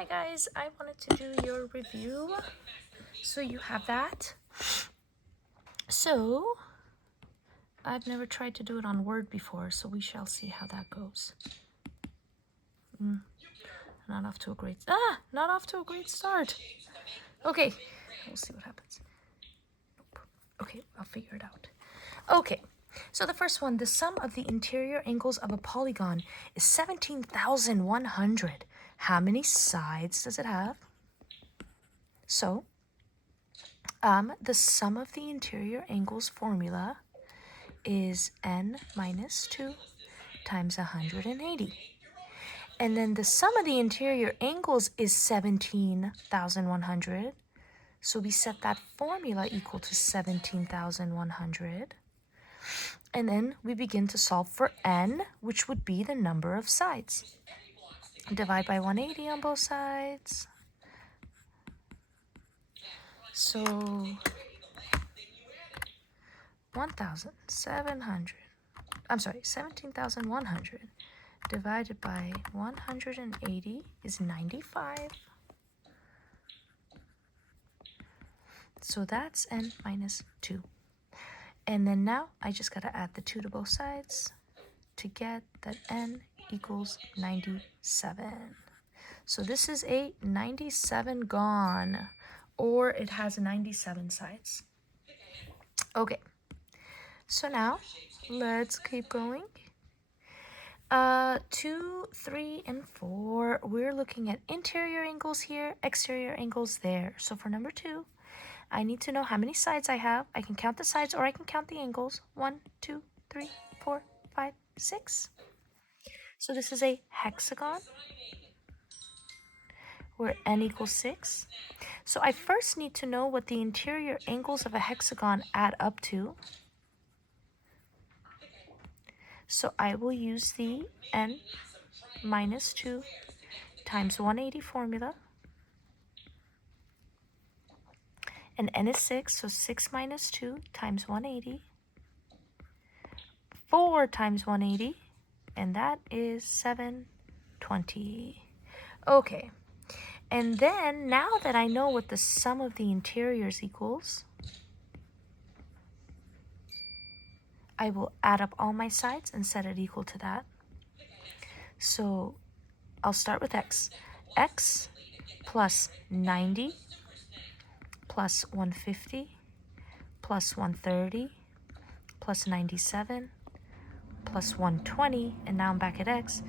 Hi guys, I wanted to do your review, so you have that. So, I've never tried to do it on Word before, so we shall see how that goes. Not off to a great start. Okay, we'll see what happens. Nope. Okay, I'll figure it out. Okay, so the first one, the sum of the interior angles of a polygon is 17,100. How many sides does it have? So, the sum of the interior angles formula is n minus 2 times 180. And then the sum of the interior angles is 17,100. So we set that formula equal to 17,100. And then we begin to solve for n, which would be the number of sides. Divide by 180 on both sides. So 17,100 divided by 180 is 95. So that's n minus 2. And then now I just got to add the 2 to both sides to get that n equals 97. So this is a 97 gon, or it has 97 sides. Okay, so now let's keep going. 2, 3, and 4, we're looking at interior angles here, exterior angles there. So for number 2, I need to know how many sides I have. I can count the sides or I can count the angles. 1, 2, 3, 4, 5, 6. So this is a hexagon where n equals 6. So I first need to know what the interior angles of a hexagon add up to. So I will use the n minus 2 times 180 formula. And n is 6, so 6 minus 2 times 180. 4 times 180, and that is 720. Okay, and then now that I know what the sum of the interiors equals, I will add up all my sides and set it equal to that. So I'll start with x. X plus 90 plus 150 plus 130 plus 97 plus 120, and now I'm back at x,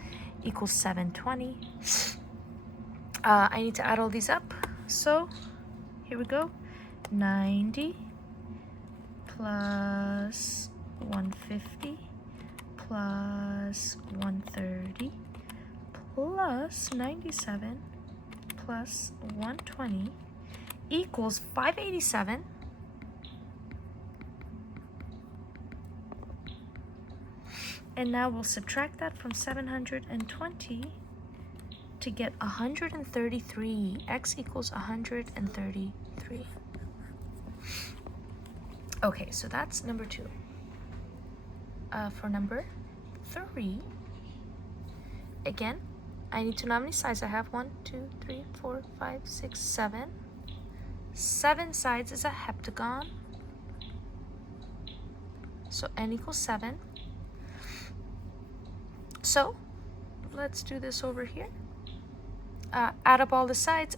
equals 720. I need to add all these up. So here we go. 90 plus 150 plus 130 plus 97 plus 120 equals 587. And now we'll subtract that from 720 to get 133. X equals 133. Okay, so that's number 2. For number 3, again, I need to know how many sides I have. 1, 2, 3, 4, 5, 6, 7. 7 sides is a heptagon. So n equals 7. So let's do this over here. Add up all the sides.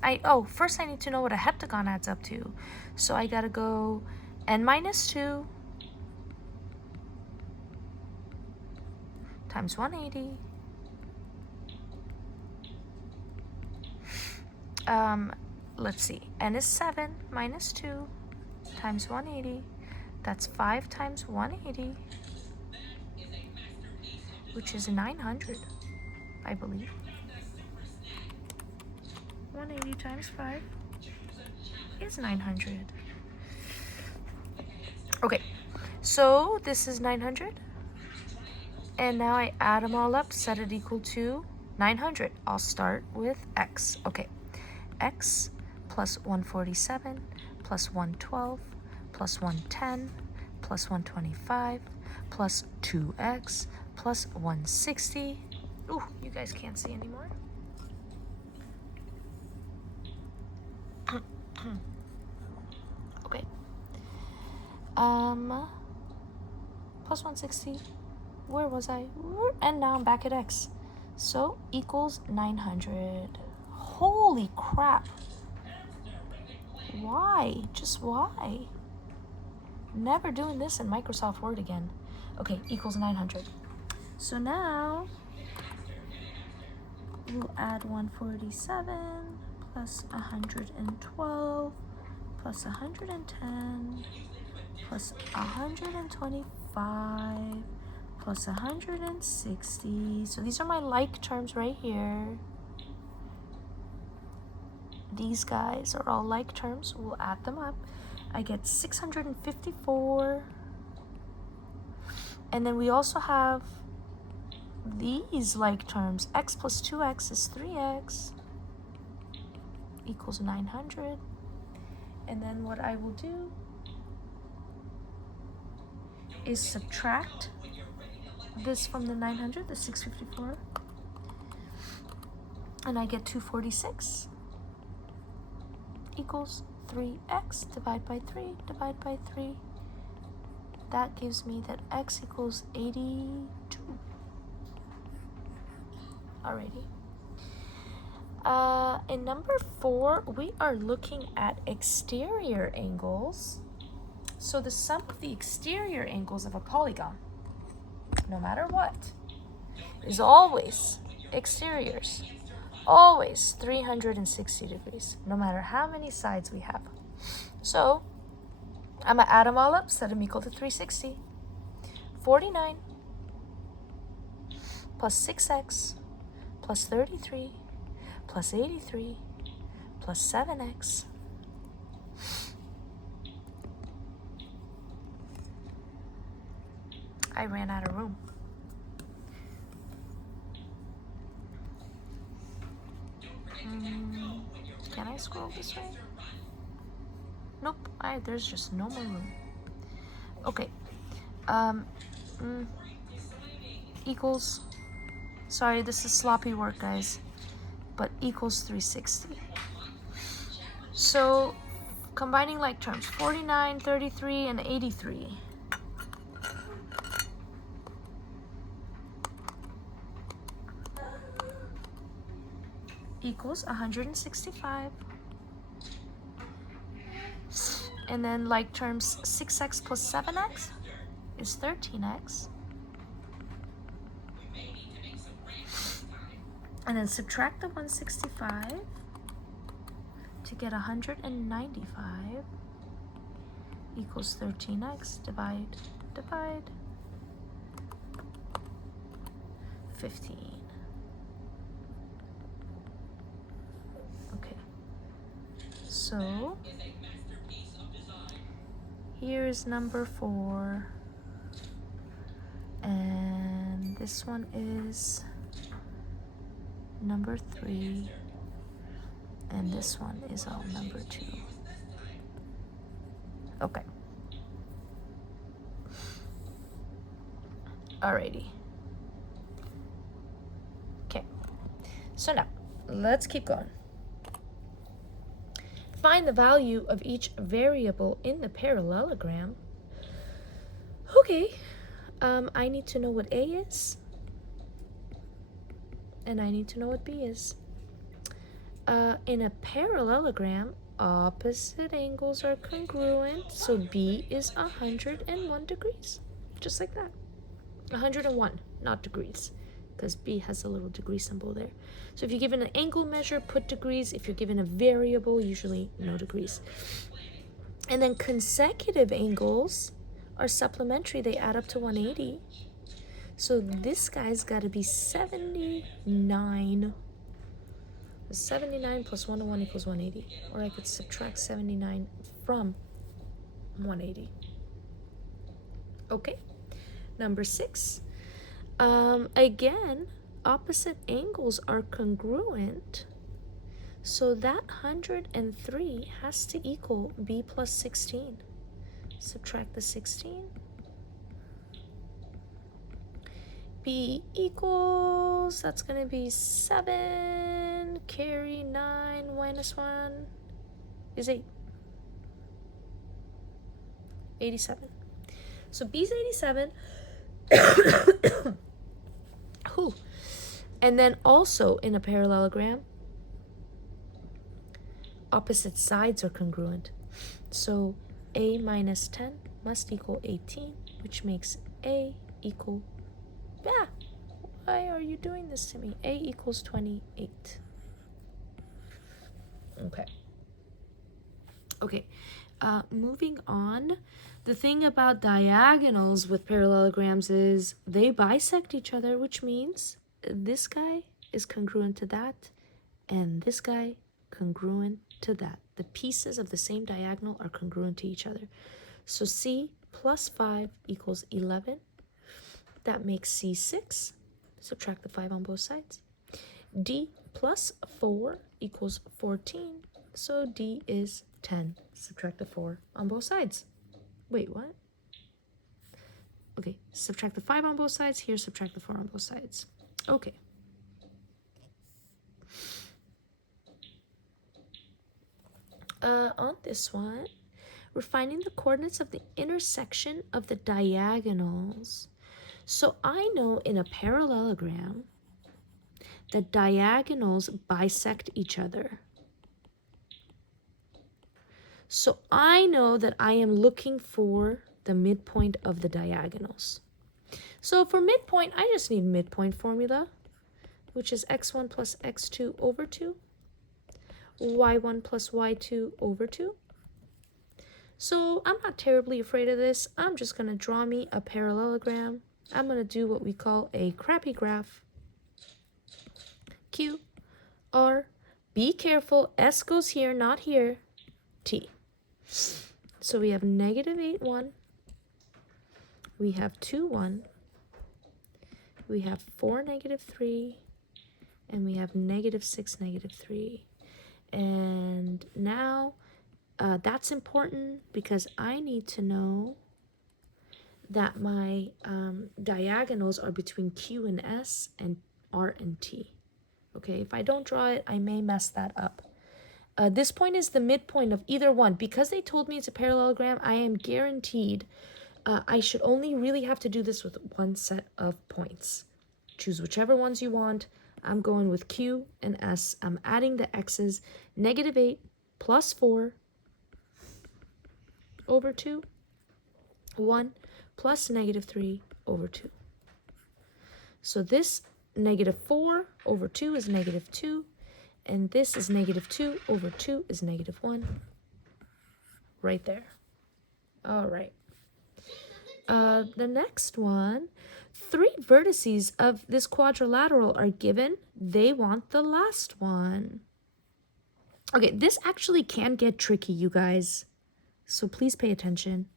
First I need to know what a heptagon adds up to. So I gotta go n minus 2 times 180. Let's see. N is 7 minus 2 times 180. That's 5 times 180, which is 900, I believe. 180 times 5 is 900. Okay, so this is 900. And now I add them all up, set it equal to 900. I'll start with x. Okay, x plus 147 plus 112 plus 110 plus 125 plus 2x plus 160. Ooh, you guys can't see anymore. Okay. Plus 160. Where was I? And now I'm back at x. So equals 900. Holy crap. Why? Just why? Never doing this in Microsoft Word again. Okay, equals 900. So now we'll add 147 plus 112 plus 110 plus 125 plus 160. So these are my like terms right here. These guys are all like terms. We'll add them up. I get 654. And then we also have these like terms. X plus 2x is 3x equals 900. And then what I will do is subtract this from the 900, the 654, and I get 246 equals 3x. Divide by 3, divide by 3. That gives me that x equals 82. Alrighty. In number 4, we are looking at exterior angles. So the sum of the exterior angles of a polygon, no matter what, is always exteriors. Always 360 degrees, no matter how many sides we have. So I'm going to add them all up, set them equal to 360. 49 plus 6x plus 33 plus 83 plus 7x I ran out of room. Can I scroll this way? Nope, there's just no more room. Okay. Equals, sorry, this is sloppy work, guys, but equals 360. So combining like terms, 49, 33, and 83. Equals 165. And then like terms, 6x plus 7x is 13x. And then subtract the 165 to get 195 equals 13x. Divide, divide, 15. Okay. So here's number 4. And this one is number 3. And this one is all number 2. Okay. Alrighty. Okay. So now, let's keep going. Find the value of each variable in the parallelogram. Okay. I need to know what A is. And I need to know what B is. In a parallelogram, opposite angles are congruent, so B is 101 degrees, just like that. 101, not degrees, because B has a little degree symbol there. So if you're given an angle measure, put degrees. If you're given a variable, usually no degrees. And then consecutive angles are supplementary. They add up to 180. So this guy's got to be 79. 79 plus 101 equals 180. Or I could subtract 79 from 180. Okay. Number 6. Again, opposite angles are congruent. So that 103 has to equal B plus 16. Subtract the 16. B equals, that's going to be 7, carry 9, minus 1. is 8. 87. So B is 87. Whew. And then also in a parallelogram, opposite sides are congruent. So A minus 10 must equal 18, which makes A equal, why are you doing this to me? A equals 28. Okay, moving on. The thing about diagonals with parallelograms is they bisect each other, which means this guy is congruent to that, and this guy congruent to that. The pieces of the same diagonal are congruent to each other. So C plus 5 equals 11. That makes C 6. Subtract the 5 on both sides. D plus 4 equals 14. So D is 10. Subtract the 4 on both sides. Wait, what? Okay, subtract the 5 on both sides. Here, subtract the 4 on both sides. Okay. On this one, we're finding the coordinates of the intersection of the diagonals. So I know in a parallelogram, the diagonals bisect each other. So I know that I am looking for the midpoint of the diagonals. So for midpoint, I just need midpoint formula, which is x1 plus x2 over 2, y1 plus y2 over 2. So I'm not terribly afraid of this. I'm just going to draw me a parallelogram. I'm going to do what we call a crappy graph. Q, R, be careful, S goes here, not here, T. So we have negative 8, 1. We have 2, 1. We have 4, negative 3. And we have negative 6, negative 3. And now that's important because I need to know that my diagonals are between Q and S and R and T. Okay, if I don't draw it, I may mess that up. This point is the midpoint of either one. Because they told me it's a parallelogram, I am guaranteed I should only really have to do this with one set of points. Choose whichever ones you want. I'm going with Q and S. I'm adding the x's. Negative 8 plus 4 over 2. 1 plus negative 3 over 2. So this negative 4 over 2 is negative 2. And this is negative 2 over 2 is negative 1. Right there. All right. The next one, 3 vertices of this quadrilateral are given. They want the last one. Okay, this actually can get tricky, you guys. So please pay attention.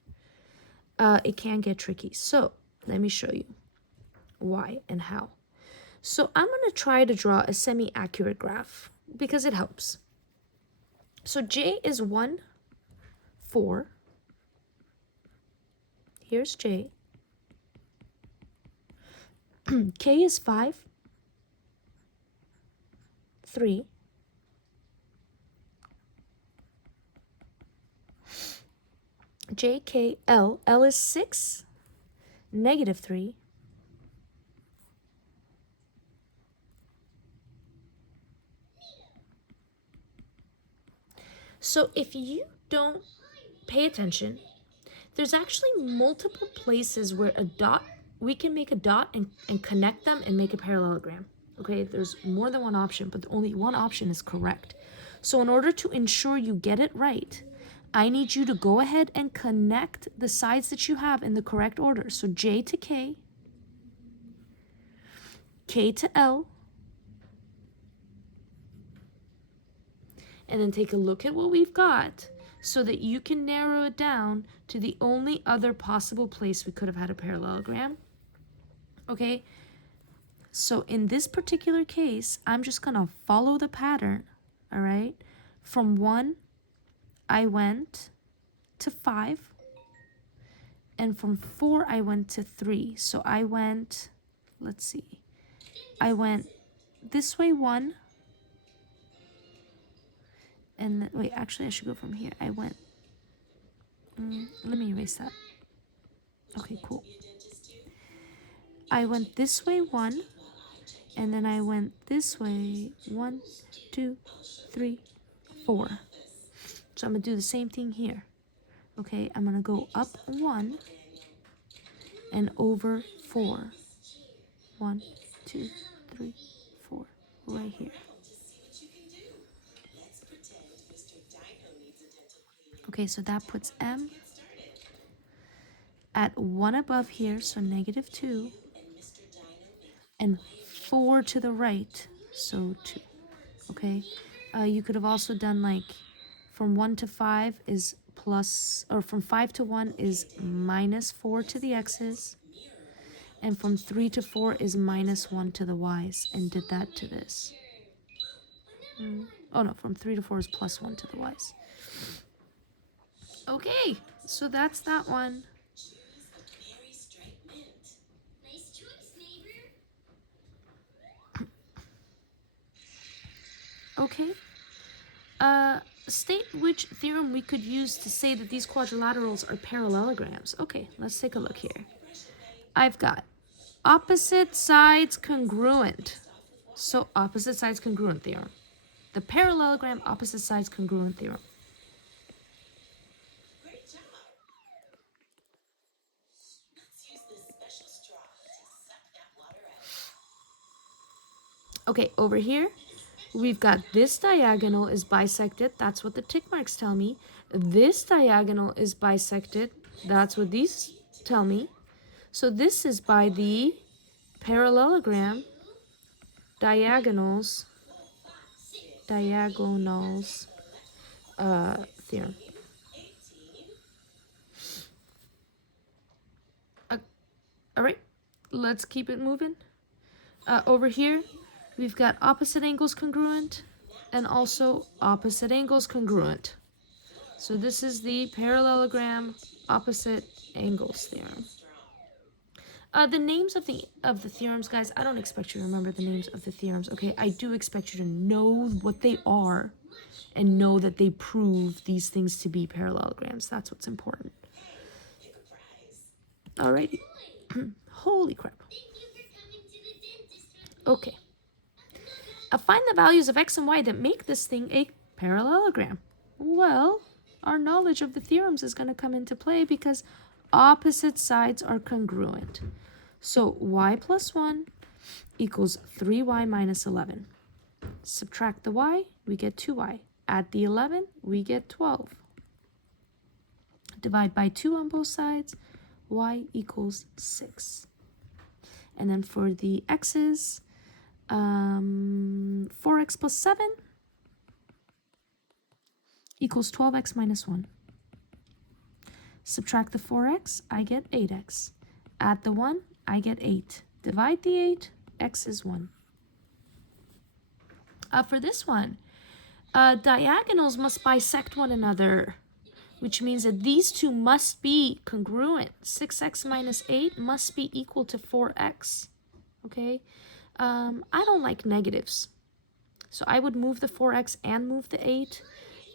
It can get tricky. So let me show you why and how. So I'm going to try to draw a semi-accurate graph because it helps. So J is 1, 4. Here's J. K is 5, 3. J, K, L. L is 6, negative 3. So if you don't pay attention, there's actually multiple places where a dot, we can make a dot and connect them and make a parallelogram. Okay, there's more than one option, but only one option is correct. So in order to ensure you get it right, I need you to go ahead and connect the sides that you have in the correct order. So J to K, K to L, and then take a look at what we've got so that you can narrow it down to the only other possible place we could have had a parallelogram. Okay, so in this particular case, I'm just gonna follow the pattern, all right? From 1, I went to 5, and from 4, I went to 3. So I went, let's see, I went this way 1, And then, wait, actually I should go from here. I went, let me erase that. Okay, cool. I went this way 1, and then I went this way 1, 2, 3, 4. So I'm gonna do the same thing here. Okay, I'm gonna go up 1 and over 4. 1, 2, 3, 4, right here. Okay, so that puts M at 1 above here, so -2, and 4 to the right, so 2. Okay, you could have also done like from 1 to 5 is plus, or from 5 to 1 is -4 to the x's, and from 3 to 4 is -1 to the y's, and did that to this. Oh no, from 3 to 4 is +1 to the y's. Okay, so that's that one. Okay. State which theorem we could use to say that these quadrilaterals are parallelograms. Okay, let's take a look here. I've got opposite sides congruent. So opposite sides congruent theorem. The parallelogram opposite sides congruent theorem. Okay, over here, we've got this diagonal is bisected. That's what the tick marks tell me. This diagonal is bisected. That's what these tell me. So this is by the parallelogram diagonals theorem. All right, let's keep it moving. Over here, we've got opposite angles congruent and also opposite angles congruent. So this is the parallelogram opposite angles theorem. The names of the theorems, guys, I don't expect you to remember the names of the theorems, okay? I do expect you to know what they are and know that they prove these things to be parallelograms. That's what's important. Alrighty. Holy crap. Okay. Find the values of x and y that make this thing a parallelogram. Well, our knowledge of the theorems is going to come into play because opposite sides are congruent. So y plus 1 equals 3y minus 11. Subtract the y, we get 2y. Add the 11, we get 12. Divide by 2 on both sides, y equals 6. And then for the x's, 4x plus 7 equals 12x minus 1. Subtract the 4x, I get 8x. Add the 1, I get 8. Divide the 8, x is 1. For this one, diagonals must bisect one another, which means that these two must be congruent. 6x minus 8 must be equal to 4x. Okay? I don't like negatives. So I would move the 4x and move the 8.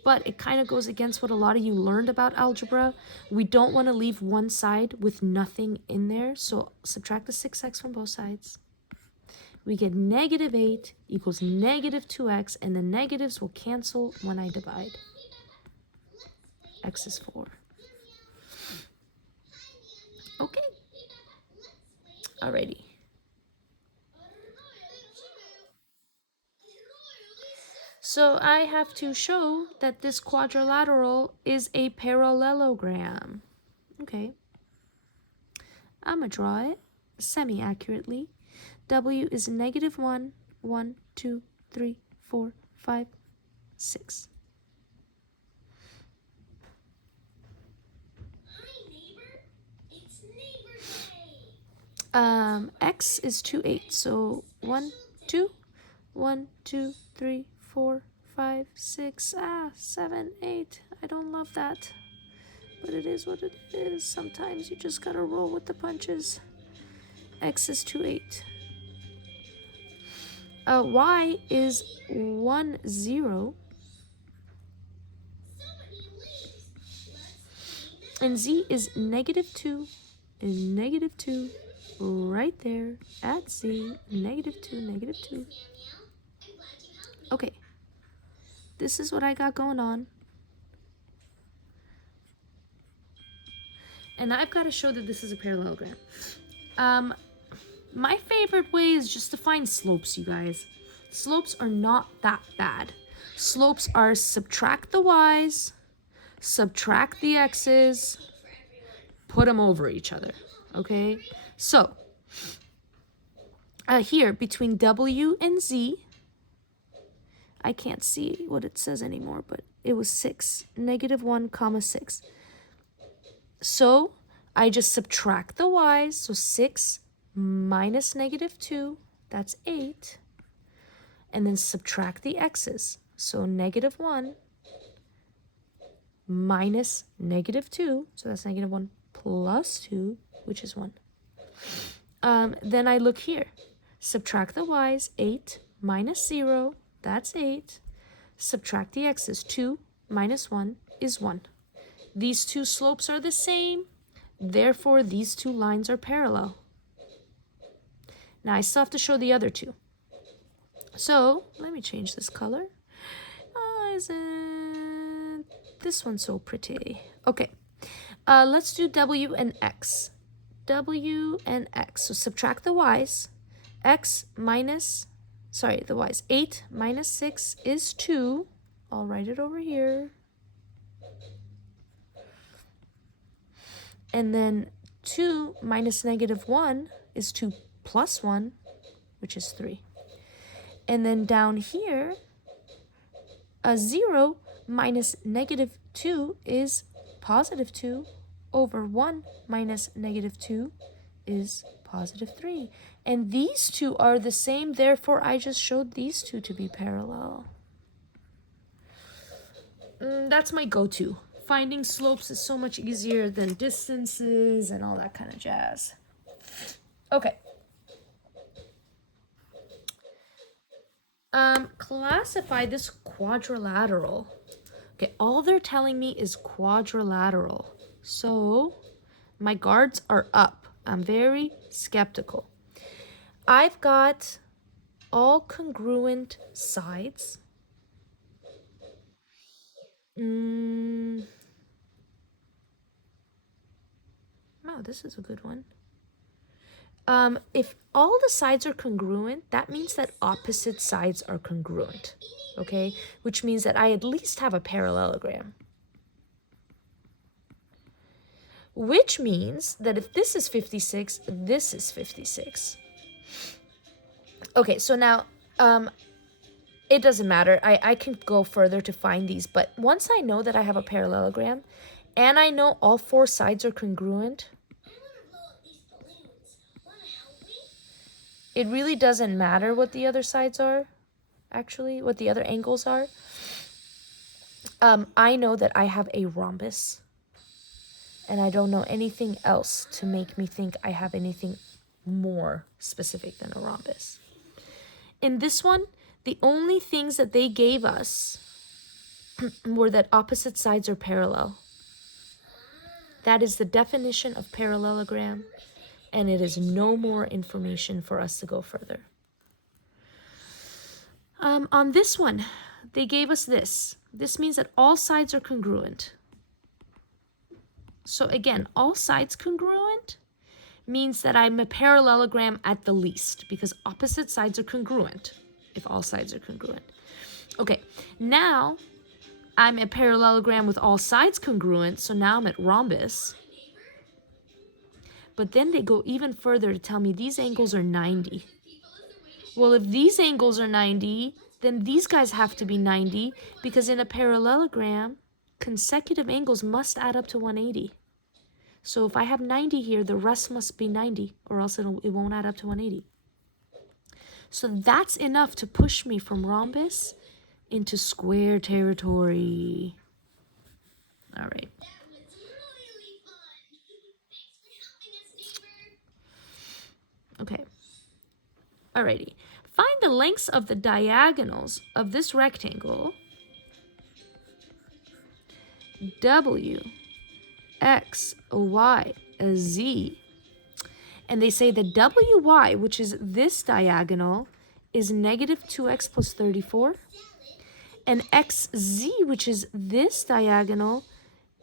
But it kind of goes against what a lot of you learned about algebra. We don't want to leave one side with nothing in there. So subtract the 6x from both sides. We get -8 equals -2x, and the negatives will cancel when I divide. X is 4. Okay. Alrighty. So I have to show that this quadrilateral is a parallelogram. Okay. I'm going to draw it semi-accurately. W is -1, 1, 2, 3, 4, 5, 6. X is 2, 8. So 1, 2, 1, 2, 3, 4, 5, 6, 7, 8. I don't love that, but it is what it is. Sometimes you just gotta roll with the punches. X is 2, 8. Y is 1, 0. And z is -2, and -2 right there at z, -2, -2. Okay, this is what I got going on. And I've got to show that this is a parallelogram. My favorite way is just to find slopes, you guys. Slopes are not that bad. Slopes are subtract the y's, subtract the x's, put them over each other, okay? So, here, between w and z, I can't see what it says anymore, but it was 6, -1, comma 6. So, I just subtract the y's, so 6 minus -2, that's 8. And then subtract the x's, so -1 minus -2, so that's -1 plus 2, which is 1. Then I look here. Subtract the y's, 8 minus 0, that's 8. Subtract the x's, 2 minus 1 is 1. These two slopes are the same, therefore these two lines are parallel. Now I still have to show the other two. So, let me change this color. Isn't this one so pretty? Okay, let's do w and x. W and x. So subtract the y's. X minus, sorry, the y's. 8 minus 6 is 2. I'll write it over here. And then 2 minus -1 is 2 plus 1, which is 3. And then down here, a 0 minus -2 is positive 2 over 1 minus -2 is positive 3. And these two are the same, therefore I just showed these two to be parallel. That's my go-to. Finding slopes is so much easier than distances and all that kind of jazz. Okay. Classify this quadrilateral. Okay, all they're telling me is quadrilateral. So, my guards are up. I'm very skeptical. I've got all congruent sides. Oh, this is a good one. If all the sides are congruent, that means that opposite sides are congruent, okay? Which means that I at least have a parallelogram. Which means that if this is 56, this is 56. Okay, so now, it doesn't matter. I can go further to find these, but once I know that I have a parallelogram, and I know all four sides are congruent, it really doesn't matter what the other sides are, actually, what the other angles are. I know that I have a rhombus, and I don't know anything else to make me think I have anything more specific than a rhombus. In this one, the only things that they gave us were that opposite sides are parallel. That is the definition of parallelogram, and it is no more information for us to go further. On this one, they gave us this. This means that all sides are congruent. So again, all sides congruent means that I'm a parallelogram at the least, because opposite sides are congruent if all sides are congruent. Okay, now I'm a parallelogram with all sides congruent, so now I'm at rhombus. But then they go even further to tell me these angles are 90. Well, if these angles are 90, then these guys have to be 90, because in a parallelogram, consecutive angles must add up to 180. So if I have 90 here, the rest must be 90, or else it won't add up to 180. So that's enough to push me from rhombus into square territory. All right. Okay. Alrighty. Find the lengths of the diagonals of this rectangle W X, Y, Z. And they say the WY, which is this diagonal, is negative 2x plus 34. And XZ, which is this diagonal,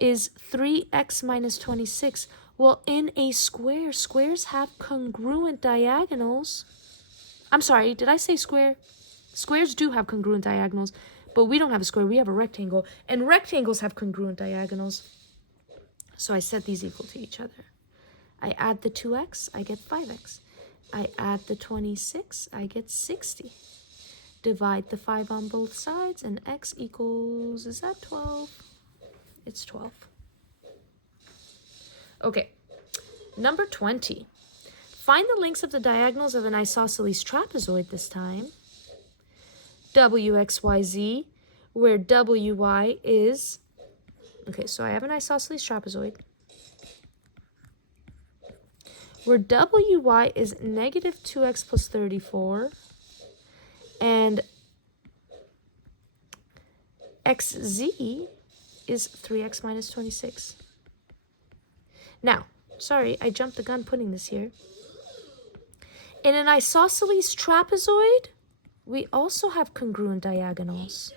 is 3x minus 26. Well, in a square, squares have congruent diagonals. I'm sorry, did I say square? Squares do have congruent diagonals, but we don't have a square, we have a rectangle. And rectangles have congruent diagonals. So I set these equal to each other. I add the 2x, I get 5x. I add the 26, I get 60. Divide the 5 on both sides, and x equals, is that 12? It's 12. Okay, number 20. Find the lengths of the diagonals of an isosceles trapezoid this time. WXYZ, where WY is, okay, so I have an isosceles trapezoid, where WY is negative 2x plus 34, and XZ is 3x minus 26. Now, sorry, I jumped the gun putting this here. In an isosceles trapezoid, we also have congruent diagonals.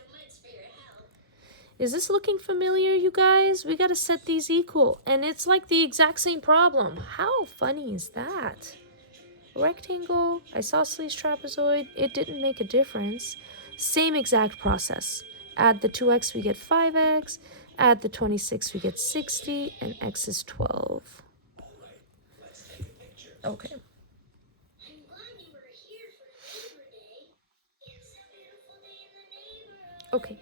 Is this looking familiar, you guys? We gotta set these equal, and it's like the exact same problem. How funny is that? Rectangle, isosceles trapezoid, it didn't make a difference. Same exact process. Add the 2x, we get 5x. Add the 26, we get 60, and x is 12. Okay. Okay.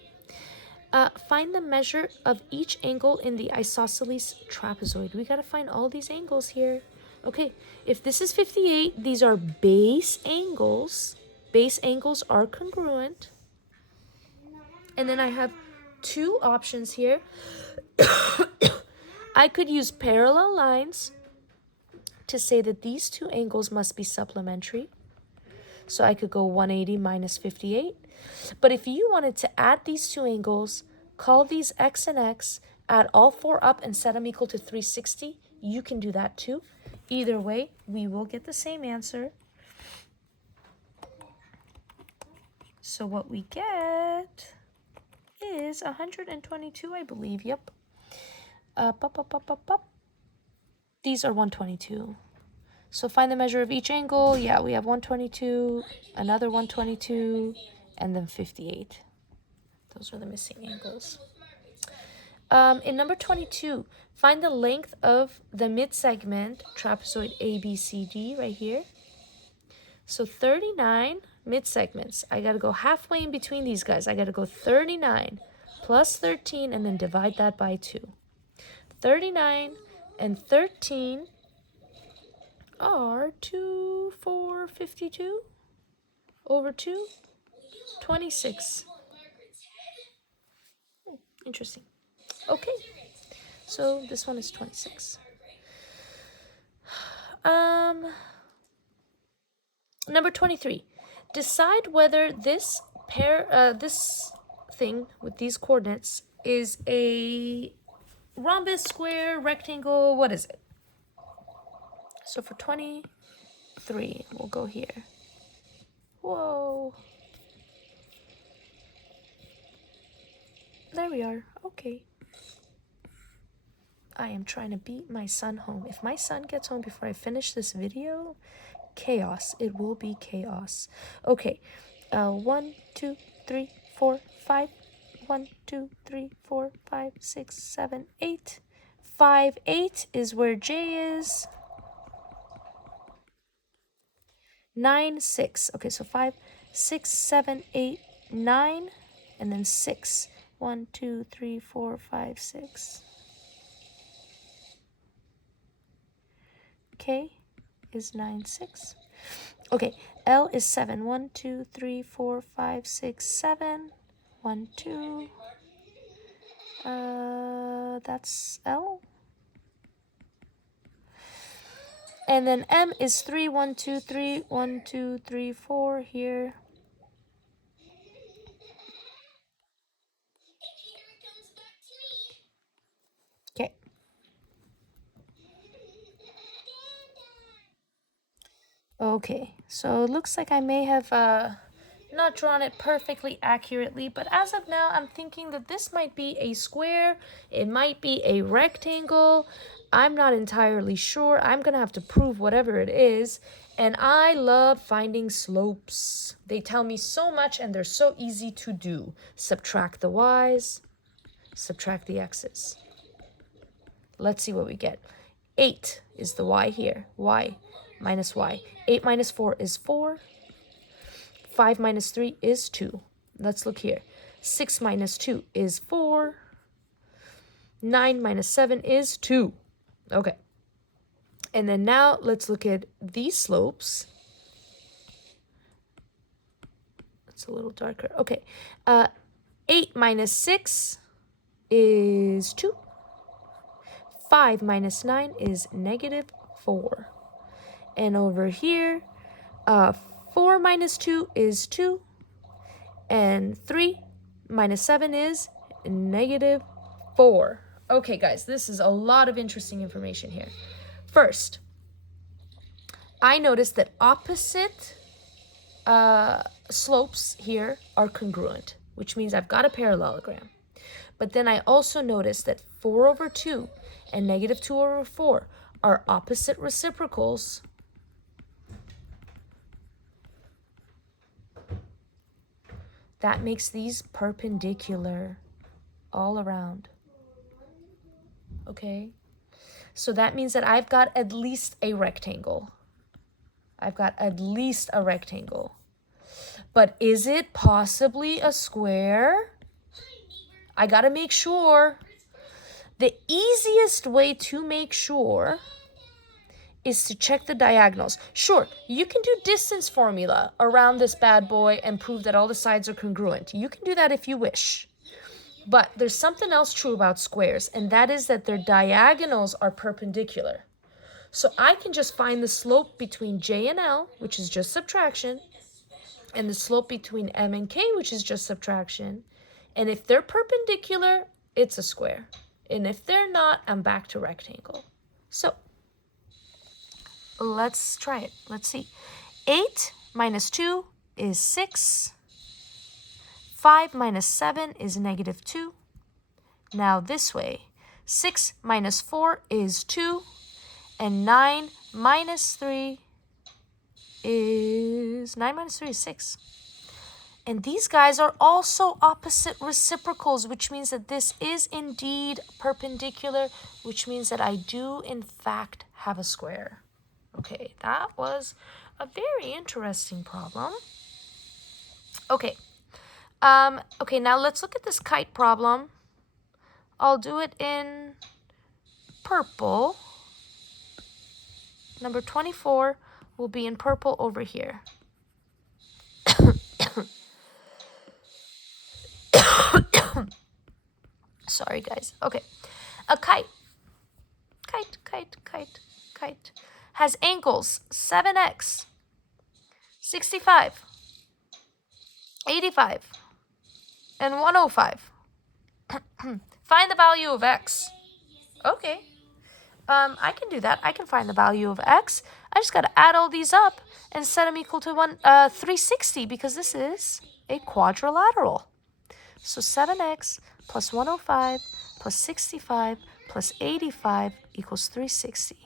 Find the measure of each angle in the isosceles trapezoid. We gotta find all these angles here. Okay, if this is 58, these are base angles. Base angles are congruent. And then I have two options here. I could use parallel lines to say that these two angles must be supplementary. So I could go 180 minus 58. But if you wanted to add these two angles, call these x and x, add all four up and set them equal to 360, you can do that too. Either way, we will get the same answer. So what we get is 122, I believe. Yep. These are 122. So find the measure of each angle. Yeah, we have 122, another 122, and then 58. Those are the missing angles. In number 22, find the length of the mid-segment trapezoid ABCD right here. So 39 mid-segments. I got to go halfway in between these guys. I got to go 39 plus 13 and then divide that by 2. 39 and 13 are 2, 4, 52 over 2, 26. Interesting. Okay, so this one is 26. Number 23. Decide whether this this thing with these coordinates is a rhombus, square, rectangle. What is it? So for 23, we'll go here. Whoa. There we are. Okay. I am trying to beat my son home. If my son gets home before I finish this video, chaos. It will be chaos. Okay. 1, 2, 3, 4, 5. 1, 2, 3, 4, 5, 6, 7, 8. 5, 8 is where J is. 9, 6. Okay, so 5, 6, 7, 8, 9, and then 6. 1, 2, 3, 4, 5, 6. K is 9, 6. Okay, L is 7. 1, 2, 3, 4, 5, 6, 7. 1, 2. That's L. And then M is 3. 1, 2, 3. 1, 2, 3, 4 here. Okay. Okay, so it looks like I may have not drawn it perfectly accurately, but as of now, I'm thinking that this might be a square, it might be a rectangle. I'm not entirely sure. I'm gonna have to prove whatever it is, and I love finding slopes. They tell me so much, and they're so easy to do. Subtract the y's, subtract the x's. Let's see what we get. 8 is the y here. Y minus y. 8 minus 4 is 4. 5 minus 3 is 2. Let's look here. 6 minus 2 is 4. 9 minus 7 is 2. Okay. And then now let's look at these slopes. It's a little darker. Okay. 8 minus 6 is 2. 5 minus 9 is negative 4. And over here, 4 minus 2 is 2. And 3 minus 7 is negative 4. Okay, guys, this is a lot of interesting information here. First, I noticed that opposite slopes here are congruent, which means I've got a parallelogram. But then I also noticed that 4 over 2 and negative 2 over 4 are opposite reciprocals. That makes these perpendicular all around. Okay? So that means that I've got at least a rectangle. I've got at least a rectangle. But is it possibly a square? I gotta make sure. The easiest way to make sure is to check the diagonals. Sure, you can do distance formula around this bad boy and prove that all the sides are congruent. You can do that if you wish. But there's something else true about squares, and that is that their diagonals are perpendicular. So I can just find the slope between J and L, which is just subtraction, and the slope between M and K, which is just subtraction. And if they're perpendicular, it's a square. And if they're not, I'm back to rectangle. So let's try it. Let's see. 8 minus 2 is 6. 5 minus 7 is negative 2. Now this way. 6 minus 4 is 2. And 9 minus 3 is 6. And these guys are also opposite reciprocals, which means that this is indeed perpendicular, which means that I do in fact have a square. Okay, that was a very interesting problem. Okay. Okay, now let's look at this kite problem. I'll do it in purple. Number 24 will be in purple over here. Sorry, guys. Okay. A kite has angles 7x, 65, 85, and 105. Find the value of x. Okay. I can do that. I can find the value of x. I just got to add all these up and set them equal to 360 because this is a quadrilateral. So 7x plus 105 plus 65 plus 85 equals 360.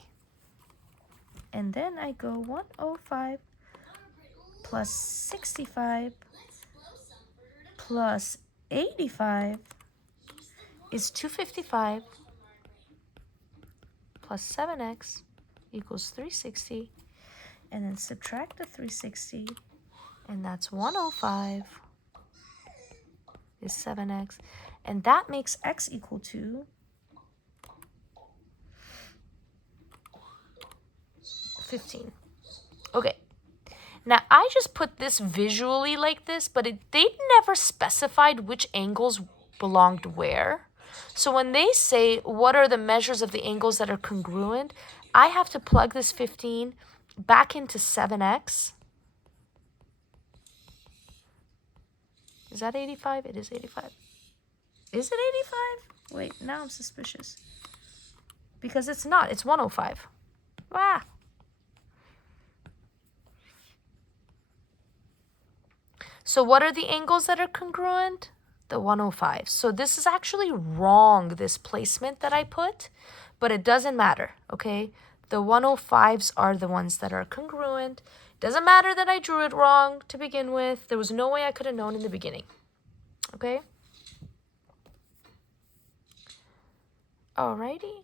And then I go 105 plus 65 plus 85 is 255 plus 7x equals 360. And then subtract the 360, and that's 105 is 7x. And that makes x equal to 15. Okay. Now, I just put this visually like this, but they never specified which angles belonged where. So when they say, what are the measures of the angles that are congruent, I have to plug this 15 back into 7x. Is that 85? It is 85. Is it 85? Wait, now I'm suspicious. Because it's not. It's 105. Ah. So what are the angles that are congruent? The 105. So this is actually wrong, this placement that I put, but it doesn't matter, okay? The 105s are the ones that are congruent. Doesn't matter that I drew it wrong to begin with. There was no way I could have known in the beginning, okay? Alrighty.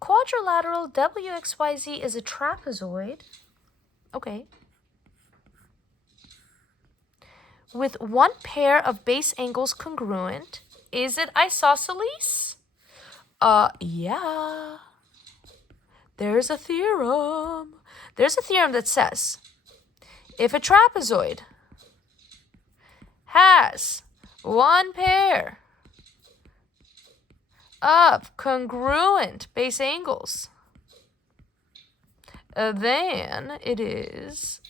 Quadrilateral WXYZ is a trapezoid, okay, with one pair of base angles congruent. Is it isosceles? Yeah. There's a theorem. There's a theorem that says if a trapezoid has one pair of congruent base angles, then it is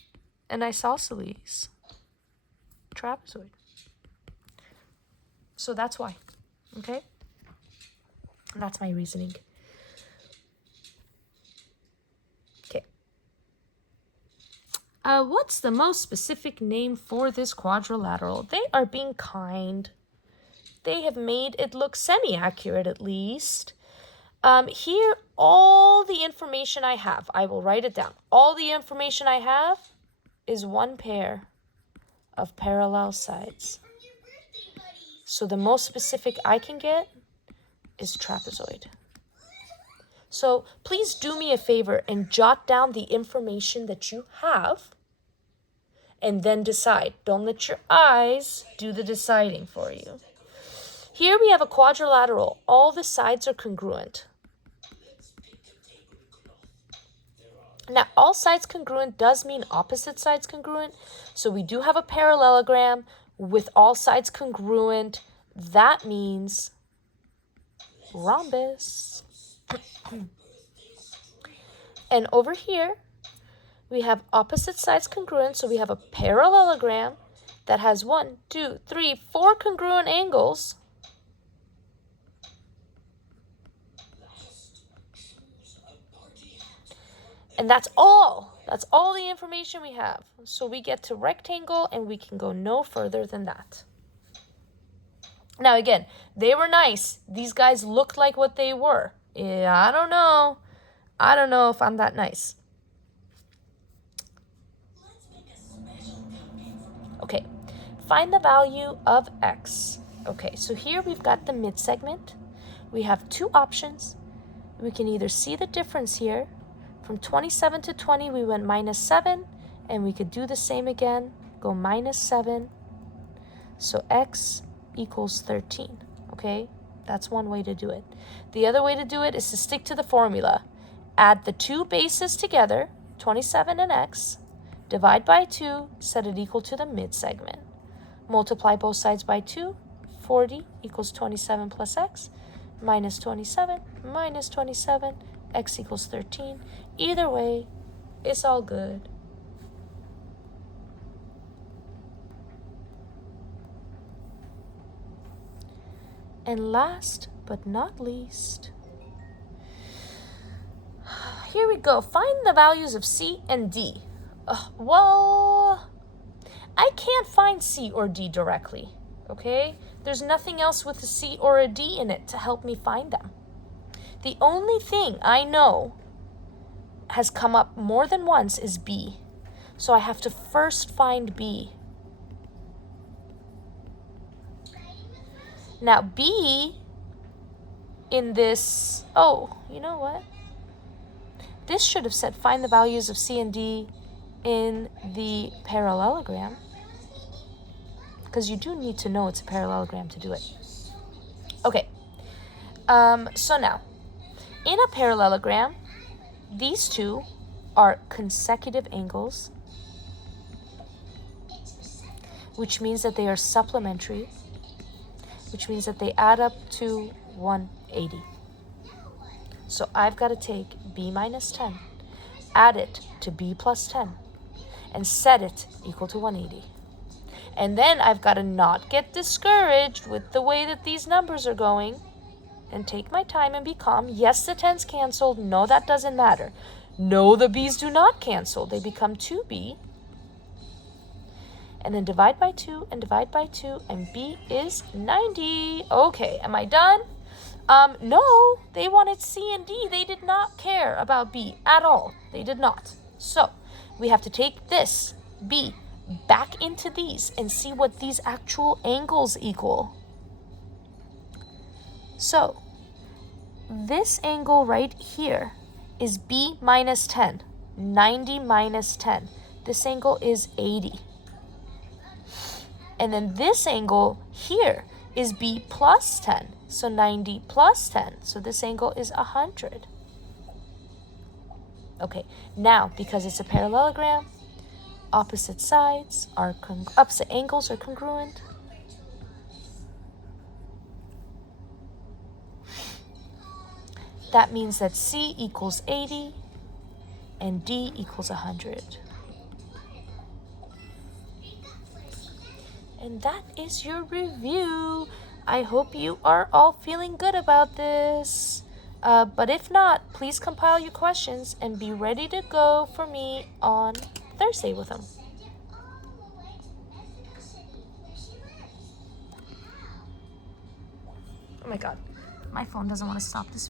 an isosceles trapezoid. So that's why, okay? That's my reasoning. Okay. What's the most specific name for this quadrilateral? They are being kind. They have made it look semi-accurate at least. Here, all the information I have, I will write it down. All the information I have is one pair of parallel sides. So the most specific I can get is trapezoid. So please do me a favor and jot down the information that you have and then decide. Don't let your eyes do the deciding for you. Here we have a quadrilateral. All the sides are congruent. Now, all sides congruent does mean opposite sides congruent. So we do have a parallelogram with all sides congruent. That means rhombus. And over here, we have opposite sides congruent. So we have a parallelogram that has 1, 2, 3, 4 congruent angles. And that's all. That's all the information we have. So we get to rectangle and we can go no further than that. Now again, they were nice. These guys looked like what they were. Yeah, I don't know. I don't know if I'm that nice. Okay, find the value of x. Okay, so here we've got the mid-segment. We have two options. We can either see the difference here. From 27 to 20, we went -7, and we could do the same again, go -7. So x equals 13, okay? That's one way to do it. The other way to do it is to stick to the formula. Add the two bases together, 27 and x, divide by 2, set it equal to the mid-segment. Multiply both sides by 2, 40 equals 27 plus x, minus 27, minus 27, x equals 13. Either way, it's all good. And last but not least, here we go. Find the values of C and D. Well, I can't find C or D directly, okay? There's nothing else with a C or a D in it to help me find them. The only thing I know has come up more than once is B. So I have to first find B. Now B in this, oh, you know what? This should have said find the values of C and D in the parallelogram, because you do need to know it's a parallelogram to do it. Okay, so now, in a parallelogram, these two are consecutive angles, which means that they are supplementary, which means that they add up to 180. So I've got to take B minus 10, add it to B plus 10, and set it equal to 180. And then I've got to not get discouraged with the way that these numbers are going and take my time and be calm. Yes, the 10's canceled. No, that doesn't matter. No, the B's do not cancel. They become 2B. and then divide by 2 and divide by 2, and B is 90. Okay, am I done? No, they wanted C and D. They did not care about B at all. They did not. So we have to take this B back into these and see what these actual angles equal. So this angle right here is B minus 10. 90 minus 10. This angle is 80. And then this angle here is B plus 10. So 90 plus 10. So this angle is 100. Okay, now because it's a parallelogram, opposite sides are opposite angles are congruent. That means that C equals 80 and D equals 100. And that is your review. I hope you are all feeling good about this. But if not, please compile your questions and be ready to go for me on Thursday with them. Oh my God, my phone doesn't want to stop this